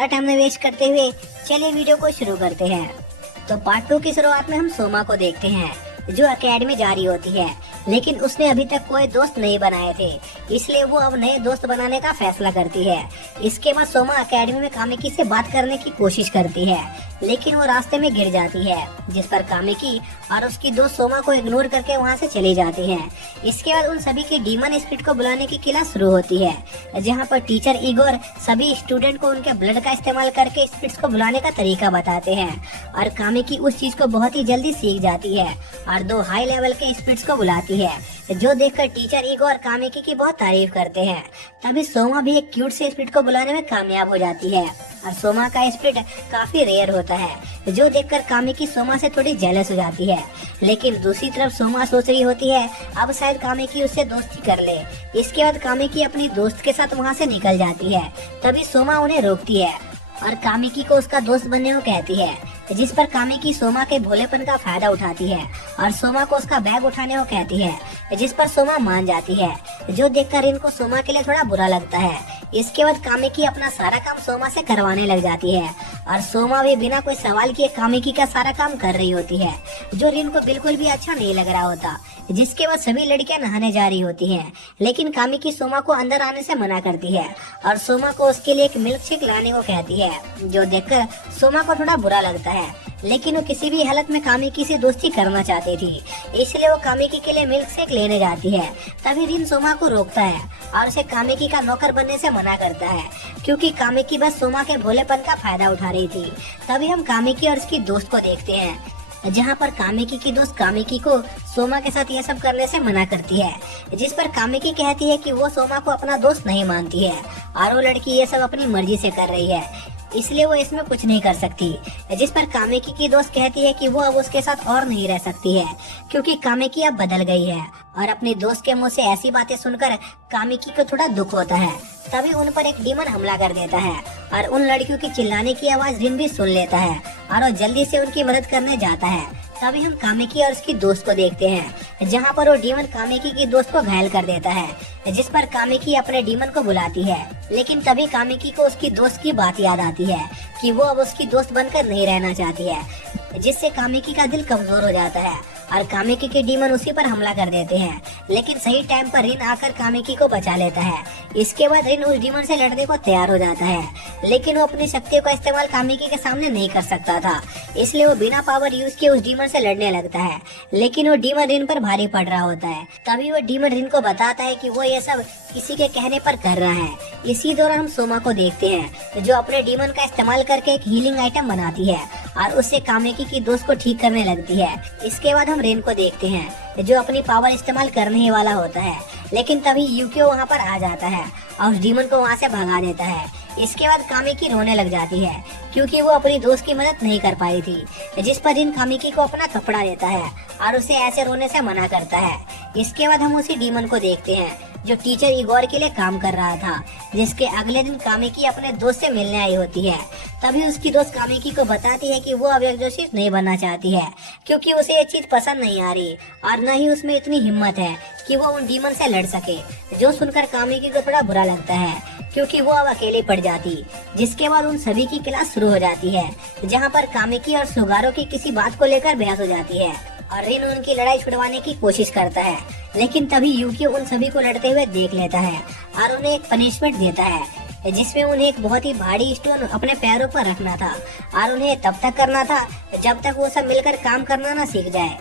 Time में waste करते हुए चलिए वीडियो को शुरू करते हैं। तो पार्ट 2 की शुरुआत में हम सोमा को देखते हैं जो एकेडमी जा रही होती है, लेकिन उसने अभी तक कोई दोस्त नहीं बनाए थे, इसलिए वो अब नए दोस्त बनाने का फैसला करती है। इसके बाद सोमा एकेडमी में कामिकी से बात करने की कोशिश करती है, लेकिन वो रास्ते में गिर जाती है, जिस पर कामिकी और उसकी दोस्त सोमा को इग्नोर करके वहाँ से चली जाती है। इसके बाद उन सभी की डीमन स्पिरिट को बुलाने की क्लास शुरू होती है, जहाँ पर टीचर इगोर सभी स्टूडेंट को उनके ब्लड का इस्तेमाल करके स्पिरिट्स को बुलाने का तरीका बताते हैं और कामिकी उस चीज को बहुत ही जल्दी सीख जाती है और 2 हाई लेवल के स्पिरिट्स को बुलाती है, जो देखकर टीचर इगोर कामिकी की बहुत तारीफ करते हैं। तभी सोमा भी एक क्यूट से स्पिरिट को बुलाने में कामयाब हो जाती है और सोमा का स्पिरिट काफी रेयर होता है, जो देखकर कामिकी सोमा से थोड़ी जेलस हो जाती है। लेकिन दूसरी तरफ सोमा सोच रही होती है अब शायद कामिकी उससे दोस्ती कर ले। इसके बाद कामिकी अपनी दोस्त के साथ वहाँ से निकल जाती है। तभी सोमा उन्हें रोकती है और कामिकी को उसका दोस्त बनने को कहती है, जिस पर कामिकी सोमा के भोलेपन का फायदा उठाती है और सोमा को उसका बैग उठाने को कहती है, जिस पर सोमा मान जाती है, जो देखकर इनको सोमा के लिए थोड़ा बुरा लगता है। इसके बाद कामिकी अपना सारा काम सोमा से करवाने लग जाती है और सोमा भी बिना कोई सवाल किए कामिकी का सारा काम कर रही होती है, जो रिन को बिल्कुल भी अच्छा नहीं लग रहा होता। जिसके बाद सभी लड़कियां नहाने जा रही होती हैं, लेकिन कामिकी सोमा को अंदर आने से मना करती है और सोमा को उसके लिए एक मिल्क शेक लाने को कहती है, जो देखकर सोमा को थोड़ा बुरा लगता है। लेकिन वो किसी भी हालत में कामिकी से दोस्ती करना चाहती थी, इसलिए वो कामिकी के लिए मिल्क शेक लेने जाती है। तभी रिन सोमा को रोकता है और उसे कामिकी का नौकर बनने से मना करता है, क्योंकि कामिकी बस सोमा के भोलेपन का फायदा उठा रही थी। तभी हम कामिकी और उसकी दोस्त को देखते हैं, जहाँ पर कामिकी की दोस्त कामिकी को सोमा के साथ यह सब करने से मना करती है, जिस पर कामिकी कहती है कि वो सोमा को अपना दोस्त नहीं मानती है और वो लड़की ये सब अपनी मर्जी से कर रही है, इसलिए वो इसमें कुछ नहीं कर सकती। जिस पर कामिकी की दोस्त कहती है कि वो अब उसके साथ और नहीं रह सकती है, क्योंकि कामिकी अब बदल गई है। और अपनी दोस्त के मुंह से ऐसी बातें सुनकर कामिकी को थोड़ा दुख होता है। तभी उन पर एक डीमन हमला कर देता है और उन लड़कियों की चिल्लाने की आवाज रिन भी सुन लेता है और वो जल्दी से उनकी मदद करने जाता है। तभी हम कामिकी और उसकी दोस्त को देखते हैं, जहाँ पर वो डीमन कामिकी की दोस्त को घायल कर देता है, जिस पर कामिकी अपने डीमन को बुलाती है। लेकिन तभी कामिकी को उसकी दोस्त की बात याद आती है कि वो अब उसकी दोस्त बनकर नहीं रहना चाहती है, जिससे कामिकी का दिल कमजोर हो जाता है और कामिकी के डीमन उसी पर हमला कर देते हैं। लेकिन सही टाइम पर रिन आकर कामिकी को बचा लेता है। इसके बाद रिन उस डीमन से लड़ने को तैयार हो जाता है, लेकिन वो अपनी शक्तियों का इस्तेमाल कामिकी के सामने नहीं कर सकता था, इसलिए वो बिना पावर यूज किए उस डीमन से लड़ने लगता है। लेकिन वो डीमन रिन पर भारी पड़ रहा होता है। तभी वो डीमन रिन को बताता है कि वो ये सब किसी के कहने पर कर रहा है। इसी दौरान हम सोमा को देखते हैं, जो अपने डीमन का इस्तेमाल करके एक हीलिंग आइटम बनाती है और उससे कामिकी की दोस्त को ठीक करने लगती है। इसके बाद हम रेन को देखते हैं, जो अपनी पावर इस्तेमाल करने ही वाला होता है, लेकिन तभी यूकियो वहाँ पर आ जाता है और उस डीमन को वहाँ से भगा देता है। इसके बाद कामिकी रोने लग जाती है, क्योंकि वो अपनी दोस्त की मदद नहीं कर पाई थी, जिस पर रिन कामिकी को अपना कपड़ा देता है और उसे ऐसे रोने से मना करता है। इसके बाद हम उसी डीमन को देखते हैं, जो टीचर इगोर के लिए काम कर रहा था, जिसके अगले दिन कामिकी अपने दोस्त से मिलने आई होती है। तभी उसकी दोस्त कामिकी को बताती है कि वो अब एक्सोर्सिस्ट नहीं बनना चाहती है, क्योंकि उसे ये चीज पसंद नहीं आ रही और न ही उसमें इतनी हिम्मत है कि वो उन डीमन से लड़ सके। जो सुनकर कामिकी को थोड़ा बुरा लगता है, क्योंकि वो अब अकेले पड़ जाती। जिसके बाद उन सभी की क्लास शुरू हो जाती है, जहाँ पर कामिकी और सुगारो की किसी बात को लेकर बहस हो जाती है और रिन उनकी लड़ाई छुड़वाने की कोशिश करता है। लेकिन तभी यूकियो उन सभी को लड़ते हुए देख लेता है और उन्हें एक पनिशमेंट देता है, जिसमें उन्हें एक बहुत ही भारी स्टोन अपने पैरों पर रखना था और उन्हें तब तक करना था जब तक वो सब मिलकर काम करना ना सीख जाए।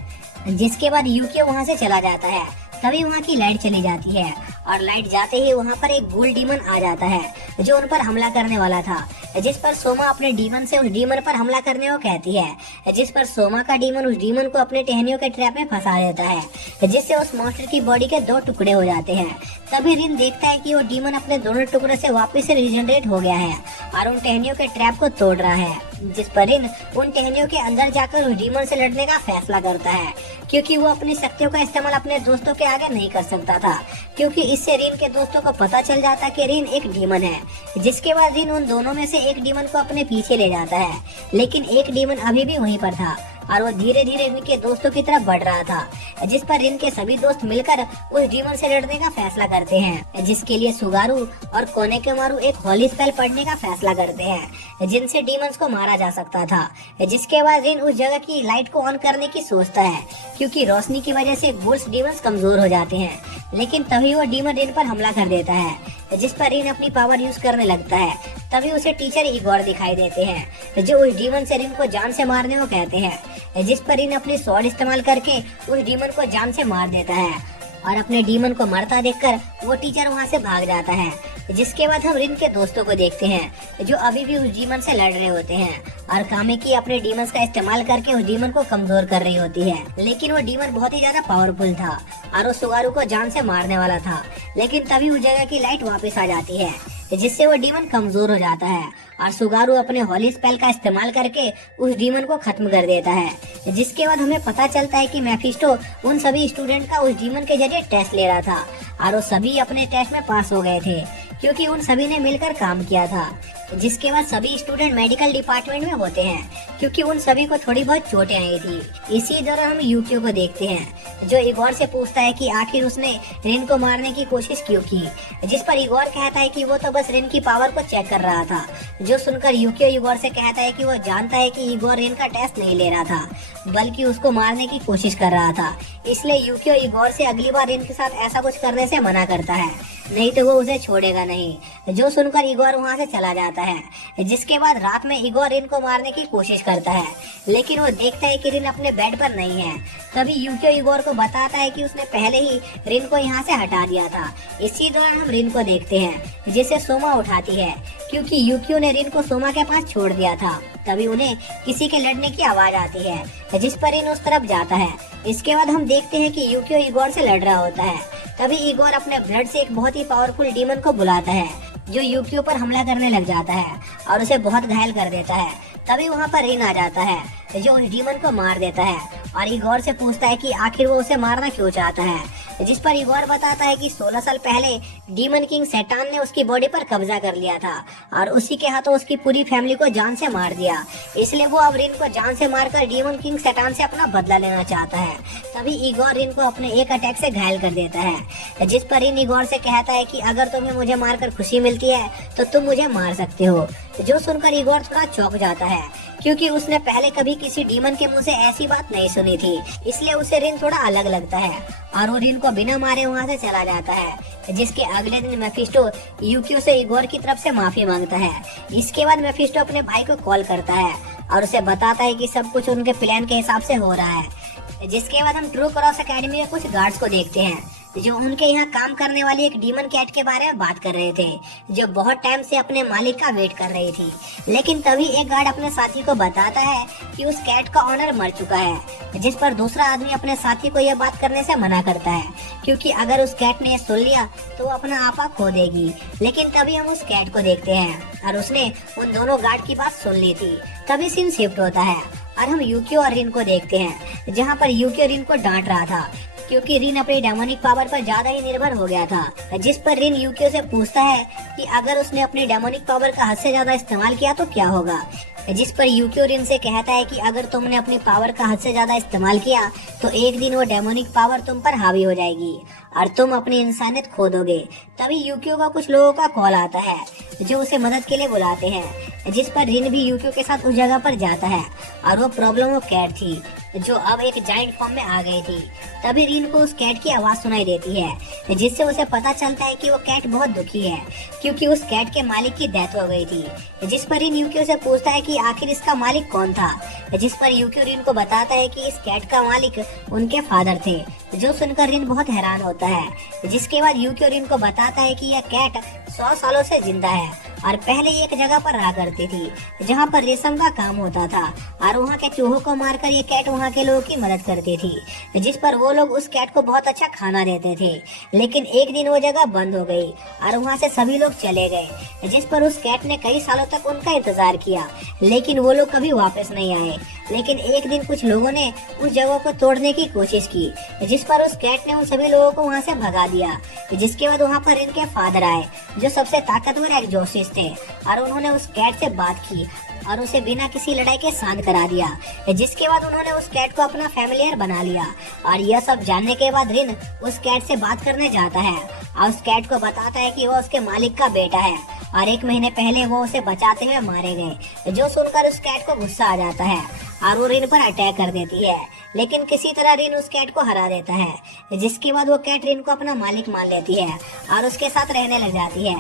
जिसके बाद यूकियो वहाँ से चला जाता है। तभी वहाँ की लाइट चली जाती है और लाइट जाते ही वहाँ पर एक गूल डीमन आ जाता है, जो उन पर हमला करने वाला था, जिस पर सोमा अपने डीमन से उस डीमन पर हमला करने को कहती है, जिस पर सोमा का डीमन उस डीमन को अपने टहनियों के ट्रैप में फंसा देता है, जिससे उस मॉन्स्टर की बॉडी के 2 टुकड़े हो जाते हैं। तभी रिन देखता है कि वो डीमन अपने दोनों टुकड़े से वापस से रिजनरेट हो गया है और उन टहनियों के ट्रैप को तोड़ रहा है, जिस पर रिन उन टहनियों के अंदर जाकर उस डीमन से लड़ने का फैसला करता है, क्योंकि वो अपनी शक्तियों का इस्तेमाल अपने दोस्तों के आगे नहीं कर सकता था, क्योंकि इससे रिन के दोस्तों को पता चल जाता कि रिन एक डीमन है। जिसके बाद रिन उन दोनों में से एक डीमन को अपने पीछे ले जाता है, लेकिन एक डीमन अभी भी वहीं पर था, और वो धीरे धीरे रिन के दोस्तों की तरफ बढ़ रहा था, जिस पर रिन के सभी दोस्त मिलकर उस डीमन से लड़ने का फैसला करते हैं, जिसके लिए सुगारू और कोनेकेमारू एक होली स्पेल पढ़ने का फैसला करते हैं जिनसे डीमंस को मारा जा सकता था। जिसके बाद रिन उस जगह की लाइट को ऑन करने की सोचता है, क्योंकि रोशनी की वजह से बुल्स डीमंस कमजोर हो जाते हैं। लेकिन तभी वो डीमन रिन पर हमला कर देता है, जिस पर रिन अपनी पावर यूज करने लगता है। तभी उसे टीचर इगोर दिखाई देते हैं, जो उस डीमन से रिन को जान से मारने को कहते हैं, जिस पर रिन अपनी स्वॉर्ड इस्तेमाल करके उस डीमन को जान से मार देता है। और अपने डीमन को मरता देखकर वो टीचर वहाँ से भाग जाता है। जिसके बाद हम रिन के दोस्तों को देखते हैं, जो अभी भी उस डीमन से लड़ रहे होते हैं, और कामेकी अपने डीमंस का इस्तेमाल करके उस डीमन को कमजोर कर रही होती है। लेकिन वो डीमन बहुत ही ज्यादा पावरफुल था और वो सुगारू को जान से मारने वाला था। लेकिन तभी उस जगह की लाइट वापस आ जाती है, जिससे वो डीमन कमजोर हो जाता है और सुगारू अपने होली स्पेल का इस्तेमाल करके उस डीमन को खत्म कर देता है। जिसके बाद हमें पता चलता है कि मेफिस्टो उन सभी स्टूडेंट का उस डीमन के जरिए टेस्ट ले रहा था और वो सभी अपने टेस्ट में पास हो गए थे, क्योंकि उन सभी ने मिलकर काम किया था। जिसके बाद सभी स्टूडेंट मेडिकल डिपार्टमेंट में होते हैं, क्योंकि उन सभी को थोड़ी बहुत चोटें आई थी। इसी दौरान हम यूकियो को देखते हैं, जो इगोर से पूछता है कि आखिर उसने रिन को मारने की कोशिश क्यों की। जिस पर इगोर कहता है कि वो तो बस रिन की पावर को चेक कर रहा था। जो सुनकर यूकियो इगोर से कहता है कि वो जानता है कि इगोर रिन का टेस्ट नहीं ले रहा था, बल्कि उसको मारने की कोशिश कर रहा था। इसलिए यूकियो इगोर से अगली बार रिन के साथ ऐसा कुछ करने से मना करता है, नहीं तो वो उसे छोड़ेगा नहीं। जो सुनकर इगोर वहाँ से चला जाता है। जिसके बाद रात में इगोर रिन को मारने की कोशिश करता है, लेकिन वो देखता है कि रिन अपने बेड पर नहीं है। तभी यूकियो इगोर को बताता है कि उसने पहले ही रिन को यहाँ से हटा दिया था। इसी दौरान हम रिन को देखते हैं, जिसे सोमा उठाती है, क्योंकि यूकियो ने रिन को सोमा के पास छोड़ दिया था। तभी उन्हें किसी के लड़ने की आवाज आती है, जिस पर रिन उस तरफ जाता है। इसके बाद हम देखते हैं कि यूकियो इगोर से लड़ रहा होता है। तभी इगोर अपने ब्लड से एक बहुत ही पावरफुल डीमन को बुलाता है, जो यूकियो पर हमला करने लग जाता है और उसे बहुत घायल कर देता है। तभी वहाँ पर रिन आ जाता है, जो उस डीमन को मार देता है और इगोर से पूछता है कि आखिर वो उसे मारना क्यों चाहता है। जिस पर इगोर बताता है कि 16 साल पहले डीमन किंग सेटान ने उसकी बॉडी पर कब्जा कर लिया था और उसी के हाथों उसकी पूरी फैमिली को जान से मार दिया। इसलिए वो अब रिन को जान से मारकर डीमन किंग सेटान से अपना बदला लेना चाहता है। तभी इगोर रिन को अपने एक अटैक से घायल कर देता है। जिस पर रिन इगोर से कहता है कि अगर तुम्हें मुझे मारकर खुशी मिलती है तो तुम मुझे मार सकते हो। जो सुनकर इगोर थोड़ा चौंक जाता है, क्योंकि उसने पहले कभी किसी डीमन के मुंह से ऐसी बात नहीं सुनी थी। इसलिए उसे रिन थोड़ा अलग लगता है और वो रिन को बिना मारे वहाँ से चला जाता है। जिसके अगले दिन मेफिस्टो यूकियो से इगोर की तरफ से माफी मांगता है। इसके बाद मेफिस्टो अपने भाई को कॉल करता है और उसे बताता है कि सब कुछ उनके प्लान के हिसाब से हो रहा है। जिसके बाद हम ट्रू क्रॉस एकेडमी में कुछ गार्ड्स को देखते हैं, जो उनके यहाँ काम करने वाली एक डीमन कैट के बारे में बात कर रहे थे, जो बहुत टाइम से अपने मालिक का वेट कर रही थी। लेकिन तभी एक गार्ड अपने साथी को बताता है कि उस कैट का ऑनर मर चुका है। जिस पर दूसरा आदमी अपने साथी को यह बात करने से मना करता है, क्योंकि अगर उस कैट ने सुन लिया तो वो अपना आपा खो देगी। लेकिन तभी हम उस कैट को देखते हैं और उसने उन दोनों गार्ड की बात सुन ली थी। तभी सीन शिफ्ट होता है और हम यूकियो और रिन को देखते हैं, जहाँ पर यूकियो रिन को डांट रहा था, क्योंकि रिन अपनी डेमोनिक पावर पर ज्यादा ही निर्भर हो गया था। जिस पर रिन यूकियो से पूछता है कि अगर उसने अपनी डेमोनिक पावर का हद से ज्यादा इस्तेमाल किया तो क्या होगा। जिस पर यूकियो रिन से कहता है कि अगर तुमने अपनी पावर का हद से ज्यादा इस्तेमाल किया तो एक दिन वो डेमोनिक पावर तुम पर हावी हो जाएगी और तुम अपनी इंसानियत खो दोगे। तभी यूकियो का कुछ लोगों का कॉल आता है, जो उसे मदद के लिए बुलाते हैं। जिस पर रिन भी यूकियो के साथ उस जगह पर जाता है और वो प्रॉब्लम वो कैट थी, जो अब एक जायंट फॉर्म में आ गई थी। तभी रिन को उस कैट की आवाज सुनाई देती है, जिससे उसे पता चलता है कि वो कैट बहुत दुखी है, क्योंकि उस कैट के मालिक की डेथ हो गई थी। जिस पर रिन यूकियो से पूछता है कि आखिर इसका मालिक कौन था। जिस पर यूकियो रिन को बताता है कि इस कैट का मालिक उनके फादर थे। जो सुनकर रिन बहुत हैरान होता है। जिसके बाद यूकियो रिन को बताता है कि यह कैट 100 सालों से जिंदा है और पहले एक जगह पर रहा करती थी, जहाँ पर रेशम का काम होता था और वहाँ के चूहों को मारकर ये कैट वहाँ के लोगों की मदद करती थी। जिस पर वो लोग उस कैट को बहुत अच्छा खाना देते थे। लेकिन एक दिन वो जगह बंद हो गई और वहाँ से सभी लोग चले गए। जिस पर उस कैट ने कई सालों तक उनका इंतजार किया, लेकिन वो लोग कभी वापस नहीं आए। लेकिन एक दिन कुछ लोगों ने उस जगह को तोड़ने की कोशिश की, जिस पर उस कैट ने उन सभी लोगों को वहाँ से भगा दिया। जिसके बाद वहाँ पर इनके फादर आए, जो सबसे ताकतवर एग्जॉर्सिस्ट थे, और उन्होंने उस कैट से बात की और उसे बिना किसी लड़ाई के शांत करा दिया। जिसके बाद उन्होंने उस कैट को अपना फैमिलियर बना लिया। और यह सब जानने के बाद रिन उस कैट से बात करने जाता है और उस कैट को बताता है कि वो उसके मालिक का बेटा है और 1 महीने पहले वो उसे बचाते हुए मारे गए। जो सुनकर उस कैट को गुस्सा आ जाता है और वो रिन पर अटैक कर देती है, लेकिन किसी तरह रिन उस कैट को हरा देता है। जिसके बाद वो कैट रिन को अपना मालिक मान लेती है और उसके साथ रहने लग जाती है।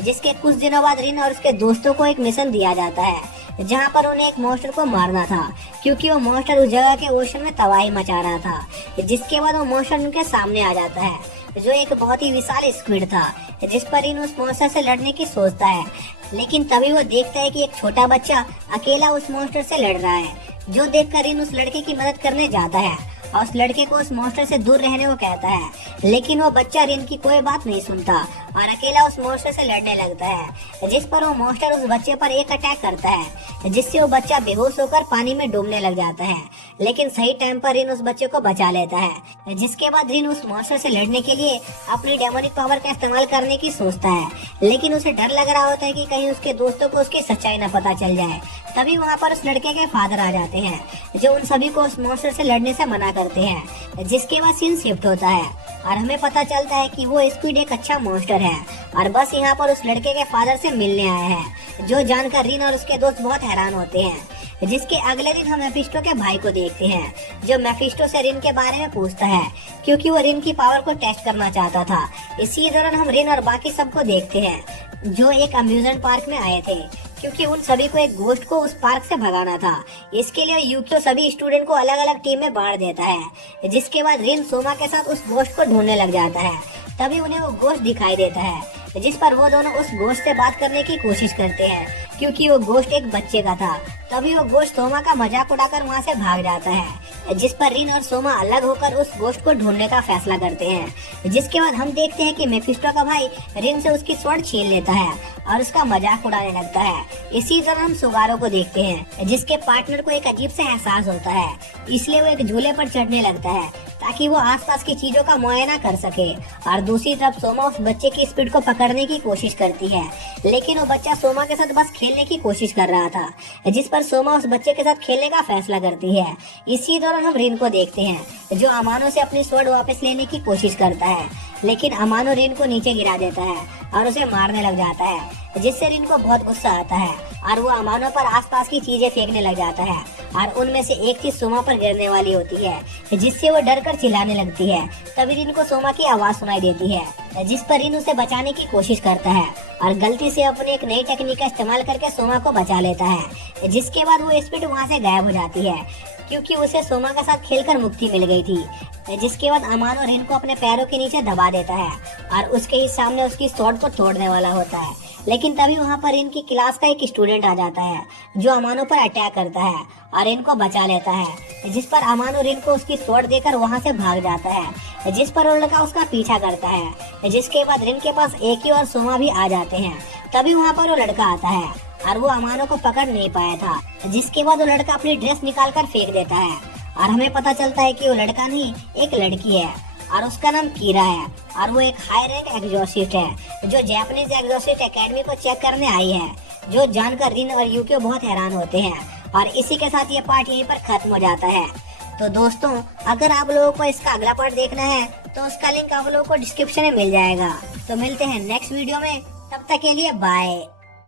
जिसके कुछ दिनों बाद रिन और उसके दोस्तों को एक मिशन दिया जाता है, जहाँ पर उन्हें एक मॉन्स्टर को मारना था, क्योंकि वो मॉन्स्टर उस जगह के ओशन में तबाही मचा रहा था। जिसके बाद वो मॉन्स्टर उनके सामने आ जाता है, जो एक बहुत ही विशाल स्क्विड था, जिस पर रिन उस मॉन्स्टर से लड़ने की सोचता है। लेकिन तभी वो देखता है कि एक छोटा बच्चा अकेला उस मॉन्स्टर से लड़ रहा है। जो देखकर रिन उस लड़के की मदद करने जाता है और उस लड़के को उस मॉन्स्टर से दूर रहने को कहता है, लेकिन वो बच्चा रिन की कोई बात नहीं सुनता और अकेला उस मॉन्स्टर से लड़ने लगता है। जिस पर वो मॉन्स्टर उस बच्चे पर एक अटैक करता है, जिससे वो बच्चा बेहोश होकर पानी में डूबने लग जाता है। लेकिन सही टाइम पर रिन उस बच्चे को बचा लेता है। जिसके बाद रिन उस मॉन्स्टर से लड़ने के लिए अपनी डेमोनिक पावर का इस्तेमाल करने की सोचता है, लेकिन उसे डर लग रहा होता है कि कहीं उसके दोस्तों को उसकी सच्चाई न पता चल जाए। तभी वहाँ पर उस लड़के के फादर आ जाते हैं, जो उन सभी को उस मॉन्स्टर से लड़ने से मना करते हैं। जिसके बाद सीन शिफ्ट होता है और हमें पता चलता है कि वो स्क्विड एक अच्छा मॉन्स्टर है और बस यहाँ पर उस लड़के के फादर से मिलने आया है। जो जानकर रिन और उसके दोस्त बहुत हैरान होते हैं। जिसके अगले दिन हम मेफिस्टो के भाई को देखते हैं, जो मेफिस्टो से रिन के बारे में पूछता है, क्योंकि वो रिन की पावर को टेस्ट करना चाहता था। इसी दौरान हम रिन और बाकी सबको देखते हैं, जो एक अम्यूजमेंट पार्क में आए थे, क्योंकि उन सभी को एक गोश्त को उस पार्क से भगाना था। इसके लिए यूकियो सभी स्टूडेंट को अलग अलग टीम में बांट देता है। जिसके बाद रिन सोमा के साथ उस गोश्त को ढूंढने लग जाता है। तभी उन्हें वो गोश्त दिखाई देता है, जिस पर वो दोनों उस गोश्त से बात करने की कोशिश करते हैं, क्योंकि वो गोश्त एक बच्चे का था। तभी वो गोश्त सोमा का मजाक उड़ाकर वहाँ से भाग जाता है। जिस पर रिन और सोमा अलग होकर उस गोश्त को ढूंढने का फैसला करते हैं। जिसके बाद हम देखते हैं कि मेफिस्टो का भाई रिन से उसकी स्वॉर्ड छीन लेता है और उसका मजाक उड़ाने लगता है। इसी तरह हम सुगारो को देखते हैं, जिसके पार्टनर को एक अजीब सा एहसास होता है, इसलिए वो एक झूले पर चढ़ने लगता है ताकि वो आसपास की चीजों का मुआयना कर सके। और दूसरी तरफ सोमा उस बच्चे की स्पीड को पकड़ने की कोशिश करती है, लेकिन वो बच्चा सोमा के साथ बस खेलने की कोशिश कर रहा था। जिस पर सोमा उस बच्चे के साथ खेलने का फैसला करती है। इसी दौरान हम रिन को देखते हैं, जो अमानो से अपनी स्वॉर्ड वापस लेने की कोशिश करता है, लेकिन अमानो रिन को नीचे गिरा देता है और उसे मारने लग जाता है। जिससे रिन को बहुत गुस्सा आता है और वो अमानो पर आसपास की चीजें फेंकने लग जाता है और उनमें से एक चीज सोमा पर गिरने वाली होती है, जिससे वो डर कर चिल्लाने लगती है। तभी रिन को सोमा की आवाज सुनाई देती है, जिस पर रिन उसे बचाने की कोशिश करता है और गलती से अपनी एक नई टेक्निक का इस्तेमाल करके सोमा को बचा लेता है। जिसके बाद वो स्पीड वहाँ से गायब हो जाती है, क्योंकि उसे सोमा के साथ खेलकर मुक्ति मिल गई थी। जिसके बाद अमानो रिन को अपने पैरों के नीचे दबा देता है और उसके ही सामने उसकी स्वॉर्ड को तोड़ने वाला होता है। लेकिन तभी वहाँ पर इनकी क्लास का एक स्टूडेंट आ जाता है, जो अमानो पर अटैक करता है और इनको बचा लेता है। जिस पर अमानो रिन को उसकी स्वॉर्ड देकर वहाँ से भाग जाता है, जिस पर वो लड़का उसका पीछा करता है। जिसके बाद रिन के पास एकी और सोमा भी आ जाते हैं। तभी वहाँ पर वो लड़का आता है और वो अमानो को पकड़ नहीं पाया था। जिसके बाद वो लड़का अपनी ड्रेस निकाल कर फेंक देता है और हमें पता चलता है कि वो लड़का नहीं, एक लड़की है और उसका नाम कीरा है और वो एक हाई रैंक एग्जॉर्सिस्ट है, जो जापानीज एग्जॉर्सिस्ट एकेडमी को चेक करने आई है। जो जानकर रिन और यूकियो बहुत हैरान होते हैं और इसी के साथ ये पार्ट यहीं पर खत्म हो जाता है। तो दोस्तों, अगर आप लोगों को इसका अगला पार्ट देखना है तो उसका लिंक आप लोगों को डिस्क्रिप्शन में मिल जाएगा। तो मिलते हैं नेक्स्ट वीडियो में, तब तक के लिए बाय।